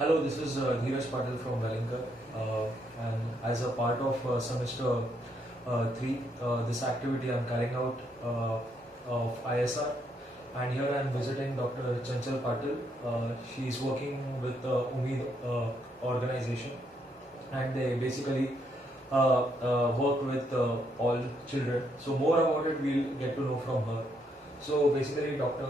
Hello, this is Dheeraj Patil from Wellington, and as a part of semester 3, this activity I am carrying out of ISR, and here I am visiting Dr. Chanchal Patil. She is working with Umeed organization, and they basically work with all children. So more about it we'll get to know from her. So basically, doctor,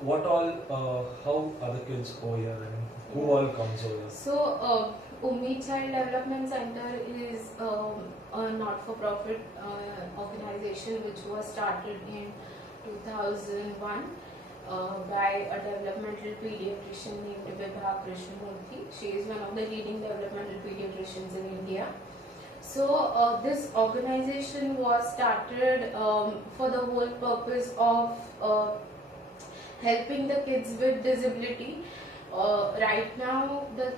what all, how are the kids over here and who all comes over here? So, Umeed Child Development Center is a not-for-profit organization which was started in 2001 by a developmental pediatrician named Vibha Krishnamurthy. She is one of the leading developmental pediatricians in India. So this organization was started for the whole purpose of helping the kids with disability. Right now, the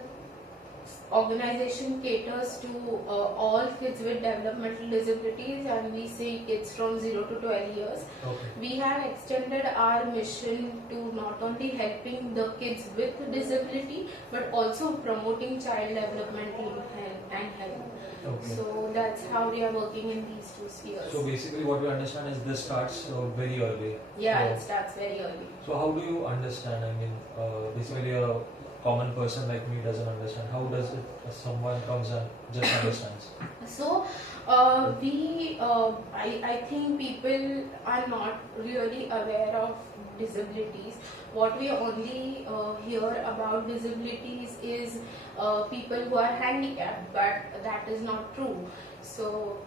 organization caters to all kids with developmental disabilities, and we see kids from 0 to 12 years. Okay. We have extended our mission to not only helping the kids with disability but also promoting child developmental and health. Okay. So that's how we are working in these two spheres. So basically, what we understand is this starts very early. Yeah, So, it starts very early. so how do you understand? I mean, basically a common person like me doesn't understand. How does it? Someone comes and just understands. So, I think people are not really aware of disabilities. What we only hear about disabilities is people who are handicapped, but that is not true. So,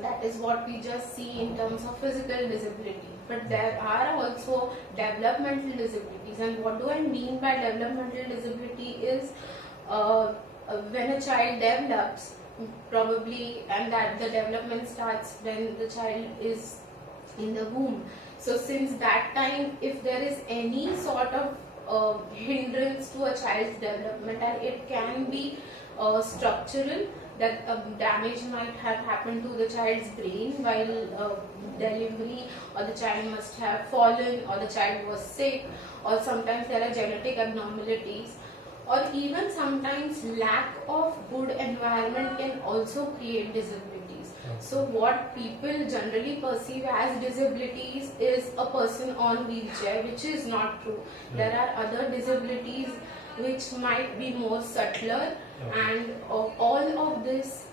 that is what we just see in terms of physical disability. But there are also developmental disabilities. And what do I mean by developmental disability is when a child develops, probably, and that the development starts when the child is in the womb. So since that time, if there is any sort of hindrance to a child's development, and it can be structural, that damage might have happened to the child's brain while delivery, or the child must have fallen, or the child was sick, or sometimes there are genetic abnormalities, or even sometimes lack of good environment can also create disabilities. So what people generally perceive as disabilities is a person on wheelchair, which is not true. There are other disabilities which might be more subtler, and all of this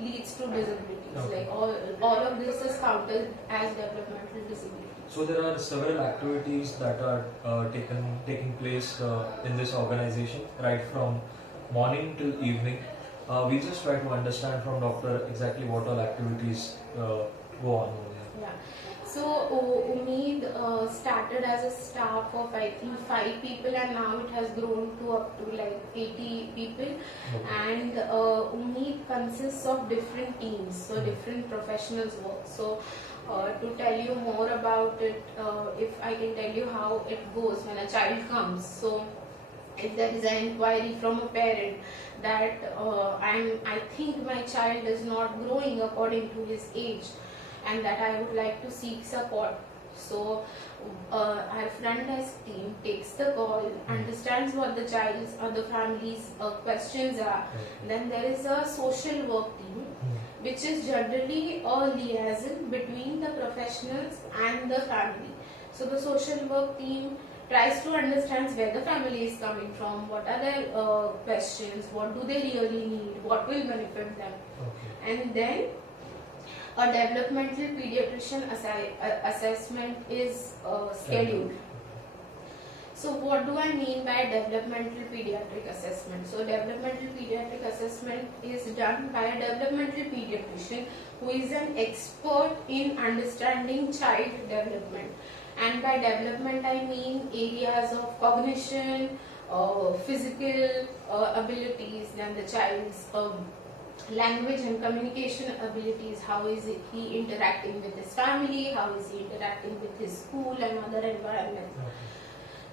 leads to disabilities. Like all of this is counted as developmental disability. So there are several activities that are taking place in this organization, right from morning till evening. We just try to understand from doctor exactly what all activities go on over here. Yeah. So Umeed started as a staff of I think 5 people, and now it has grown to up to like 80 people. Okay. And Umeed consists of different teams, so different professionals work. So to tell you more about it, if I can tell you how it goes when a child comes. So if there is an inquiry from a parent that I think my child is not growing according to his age, and that I would like to seek support. So our front desk team takes the call, understands what the child's or the family's questions are. Then there is a social work team, which is generally a liaison between the professionals and the family. So the social work team tries to understand where the family is coming from, what are their questions, what do they really need, what will benefit them. Okay. And then a developmental pediatrician assessment is scheduled. So what do I mean by developmental pediatric assessment? So developmental pediatric assessment is done by a developmental pediatrician who is an expert in understanding child development. And by development I mean areas of cognition, physical abilities, then the child's language and communication abilities, how is he interacting with his family, how is he interacting with his school and other environment.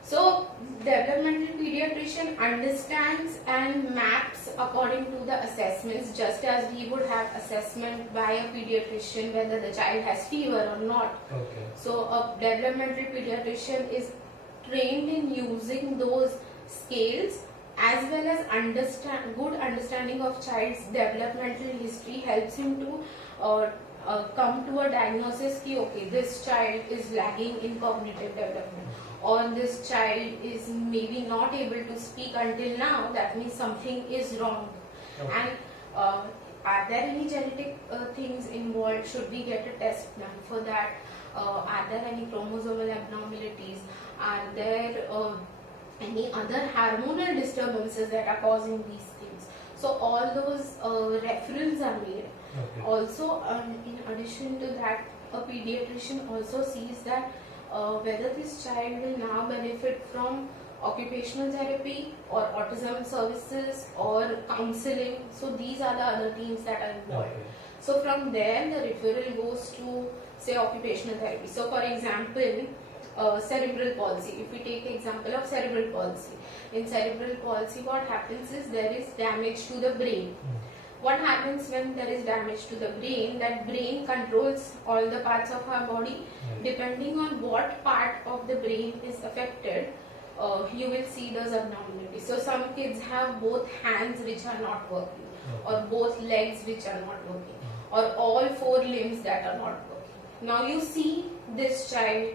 So developmental pediatrician understands and maps according to the assessments, just as we would have assessment by a pediatrician whether the child has fever or not. Okay. So a developmental pediatrician is trained in using those scales as well as good understanding of child's developmental history helps him to come to a diagnosis ki okay, this child is lagging in cognitive development, or this child is maybe not able to speak until now, that means something is wrong. Okay. And are there any genetic things involved? Should we get a test done for that? Are there any chromosomal abnormalities? Are there any other hormonal disturbances that are causing these things? So all those referrals are made. Okay. Also, in addition to that, a pediatrician also sees that whether this child will now benefit from occupational therapy or autism services or counseling. So these are the other teams that are involved. Okay. So from there, the referral goes to say occupational therapy. So for example, cerebral palsy. If we take example of cerebral palsy, in cerebral palsy, what happens is there is damage to the brain. What happens when there is damage to the brain? That brain controls all the parts of our body. Right. Depending on what part of the brain is affected, you will see those abnormalities. So some kids have both hands which are not working, Okay. or both legs which are not working, or all four limbs that are not working. Now you see this child,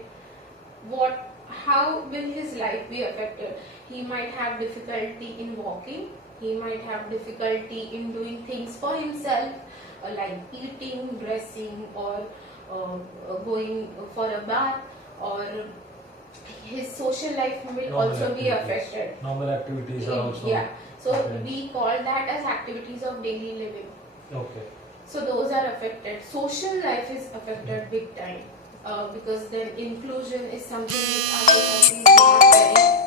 how will his life be affected? He might have difficulty in walking, he might have difficulty in doing things for himself, like eating, dressing, or going for a bath, or his social life will Normal also be activities. affected. Normal activities are also. Yeah. So Okay. we call that as activities of daily living. Okay. So those are affected. Social life is affected big time, because then inclusion is something which our society is not very